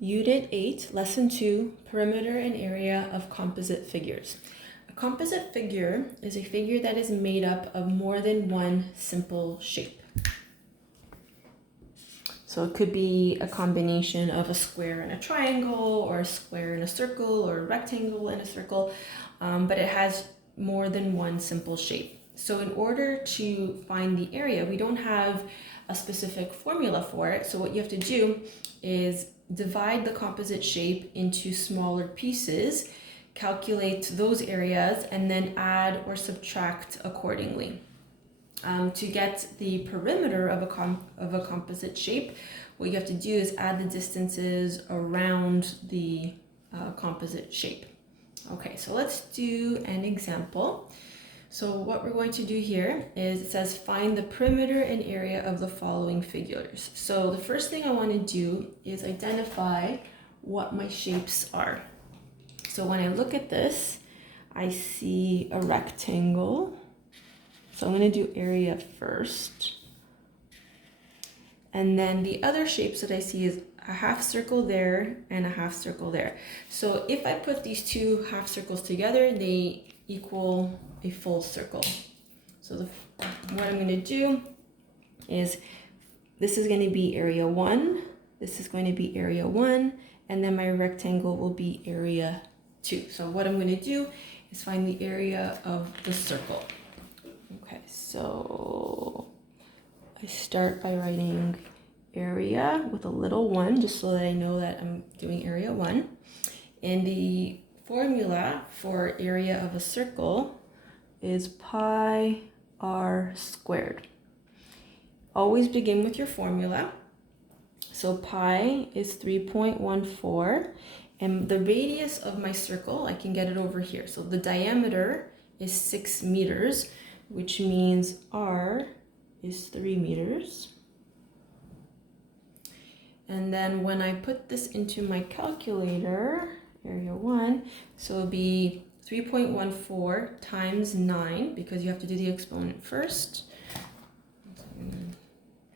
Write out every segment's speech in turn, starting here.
Unit 8, Lesson 2, Perimeter and Area of Composite Figures. A composite figure is a figure that is made up of more than one simple shape. So it could be a combination of a square and a triangle, or a square and a circle, or a rectangle and a circle, but it has more than one simple shape. So in order to find the area, we don't have a specific formula for it. So what you have to do is divide the composite shape into smaller pieces, calculate those areas, and then add or subtract accordingly. To get the perimeter of a composite shape, what you have to do is add the distances around the composite shape. Okay, so let's do an example. So what we're going to do here is it says find the perimeter and area of the following figures. So the first thing I want to do is identify what my shapes are. So when I look at this, I see a rectangle. So I'm going to do area first. And then the other shapes that I see is a half circle there and a half circle there. So if I put these two half circles together, they equal a full circle. So what I'm going to do is this is going to be area 1, this is going to be area 1, and then my rectangle will be area 2. So what I'm going to do is find the area of the circle. Okay, so I start by writing area with a little 1, just so that I know that I'm doing area 1. And the formula for area of a circle is pi r squared. Always begin with your formula. So pi is 3.14, and the radius of my circle, I can get it over here. So the diameter is 6 meters, which means r is 3 meters. And then when I put this into my calculator, area 1, so it'll be 3.14 times 9, because you have to do the exponent first.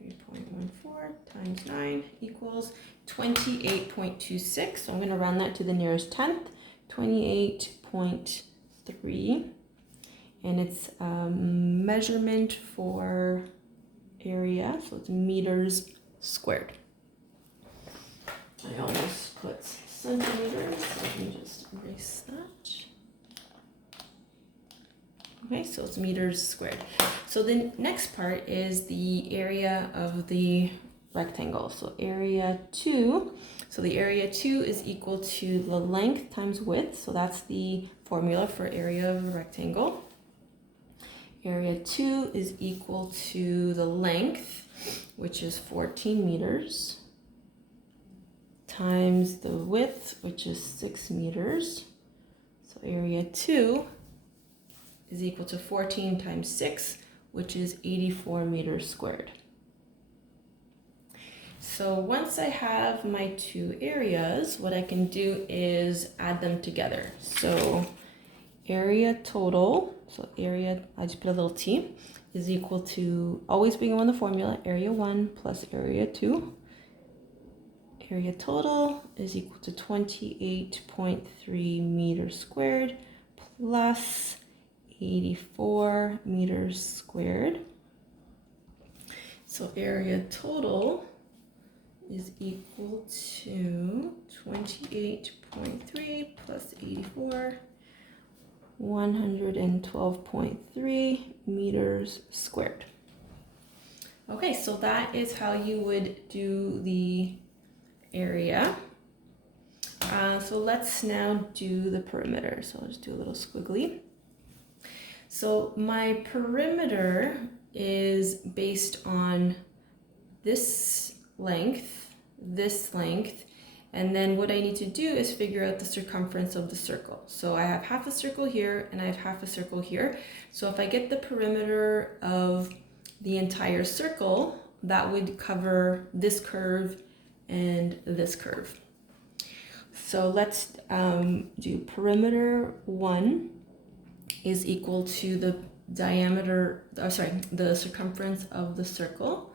3.14 times 9 equals 28.26. So I'm going to round that to the nearest tenth, 28.3. And it's measurement for area, so it's meters squared. I almost put centimeters, so let me just erase that. Okay, so it's meters squared. So the next part is the area of the rectangle. So area 2, so the area 2 is equal to the length times width. So that's the formula for area of a rectangle. Area 2 is equal to the length, which is 14 meters, times the width, which is 6 meters. So area 2 is equal to 14 times 6, which is 84 meters squared. So once I have my two areas, what I can do is add them together. So area total, so area, I just put a little t, is equal to, always begin with the formula, area 1 plus area 2. Area total is equal to 28.3 meters squared plus 84 meters squared. So area total is equal to 28.3 plus 84, 112.3 meters squared. Okay, so that is how you would do the area. So let's now do the perimeter. So I'll just do a little squiggly. So my perimeter is based on this length, and then what I need to do is figure out the circumference of the circle. So I have half a circle here and I have half a circle here. So if I get the perimeter of the entire circle, that would cover this curve and this curve. So let's do perimeter 1 is equal to the diameter, the circumference of the circle.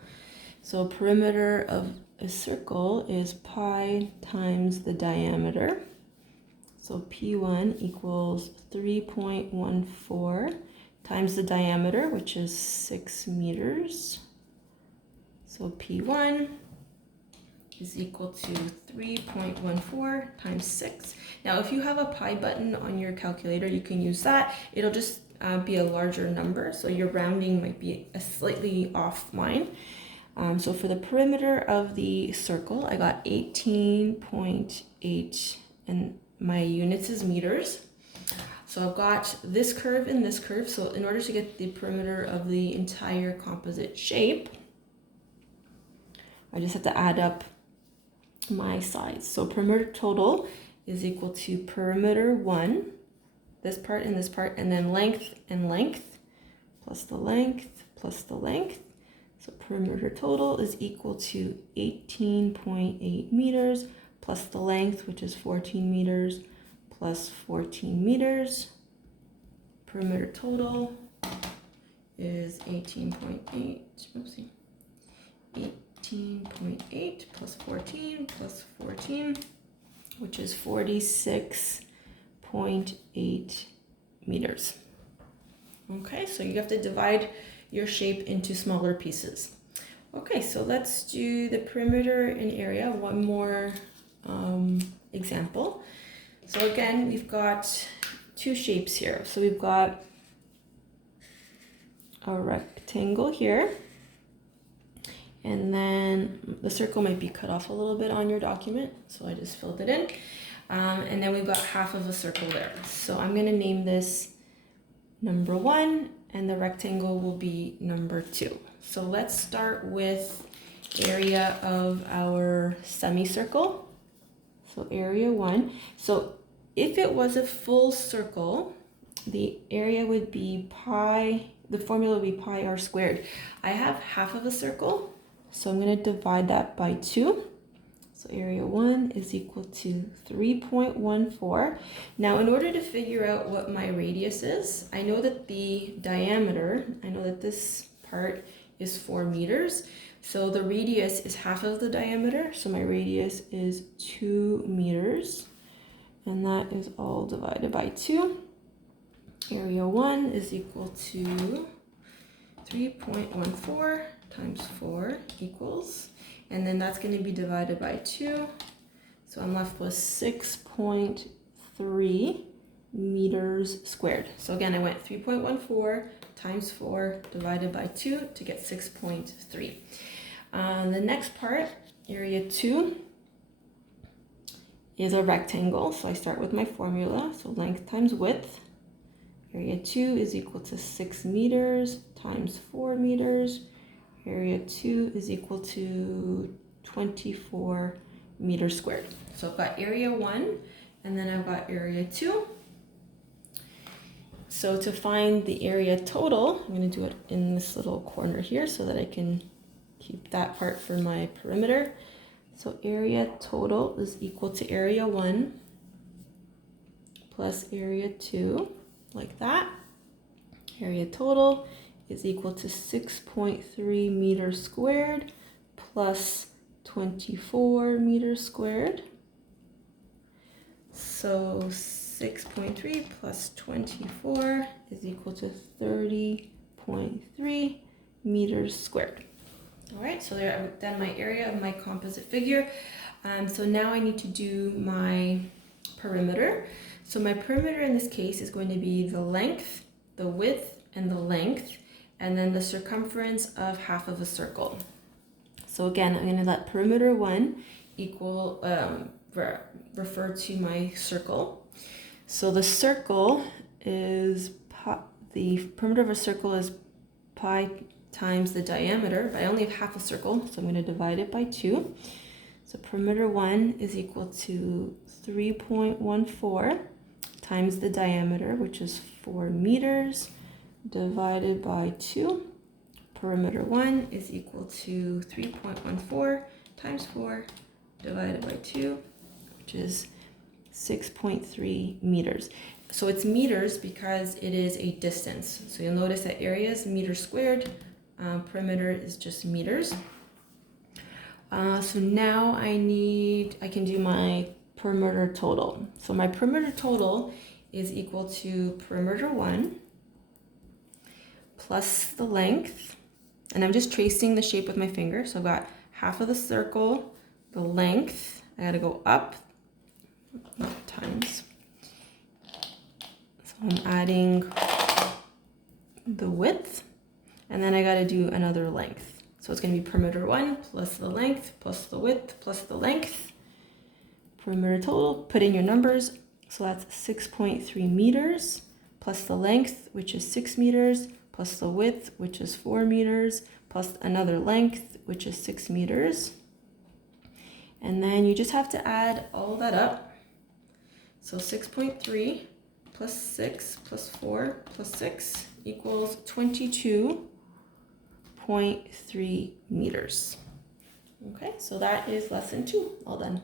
So perimeter of a circle is pi times the diameter. So P1 equals 3.14 times the diameter, which is 6 meters. So P1 is equal to 3.14 times 6. Now, if you have a pi button on your calculator, you can use that. It'll just be a larger number, so your rounding might be a slightly off line. So for the perimeter of the circle, I got 18.8, and my units is meters. So I've got this curve and this curve. So in order to get the perimeter of the entire composite shape, I just have to add up my sides. So perimeter total is equal to perimeter 1, this part and this part, and then length and length, plus the length, plus the length. So perimeter total is equal to 18.8 meters plus the length, which is 14 meters, plus 14 meters. Perimeter total is 18.8, oopsie, 18.8 plus 14, which is 46.8 meters. Okay, so you have to divide your shape into smaller pieces. Okay, so let's do the perimeter and area, one more example. So again, we've got two shapes here. So we've got a rectangle here, and then the circle might be cut off a little bit on your document, so I just filled it in. And then we've got half of a circle there. So I'm gonna name this number 1, and the rectangle will be number 2. So let's start with area of our semicircle. So area 1. So if it was a full circle, the area would be pi, the formula would be pi r squared. I have half of a circle, so I'm going to divide that by 2. So area 1 is equal to 3.14. Now, in order to figure out what my radius is, I know that the diameter, I know that this part is 4 meters. So the radius is half of the diameter. So my radius is 2 meters. And that is all divided by 2. Area 1 is equal to 3.14 times 4 equals, and then that's going to be divided by 2. So I'm left with 6.3 meters squared. So again, I went 3.14 times 4 divided by 2 to get 6.3. The next part, area 2, is a rectangle. So I start with my formula. So length times width. Area 2 is equal to 6 meters times 4 meters. Area 2 is equal to 24 meters squared. So I've got area 1, and then I've got area 2. So to find the area total, I'm going to do it in this little corner here so that I can keep that part for my perimeter. So area total is equal to area 1 plus area 2, like that. Area total is equal to 6.3 meters squared plus 24 meters squared. So 6.3 plus 24 is equal to 30.3 meters squared. All right, so there I've done my area of my composite figure. So now I need to do my perimeter. So my perimeter in this case is going to be the length, the width, and the length, and then the circumference of half of a circle. So again, I'm going to let perimeter 1 equal, refer to my circle. So the circle is, the perimeter of a circle is pi times the diameter, but I only have half a circle, so I'm going to divide it by 2. So perimeter 1 is equal to 3.14 times the diameter, which is 4 meters, divided by 2. Perimeter 1 is equal to 3.14 times 4 divided by 2, which is 6.3 meters. So it's meters because it is a distance. So you'll notice that area is meters squared, perimeter is just meters. So now I can do my perimeter total. So my perimeter total is equal to perimeter 1 plus the length, and I'm just tracing the shape with my finger. So I've got half of the circle, the length, I gotta go up, times. So I'm adding the width, and then I gotta do another length. So it's gonna be perimeter 1 plus the length plus the width plus the length. Perimeter total, put in your numbers. So that's 6.3 meters plus the length, which is 6 meters, plus the width, which is 4 meters, plus another length, which is 6 meters. And then you just have to add all that up. So 6.3 plus 6 plus 4 plus 6 equals 22.3 meters. Okay, so that is lesson 2, all done.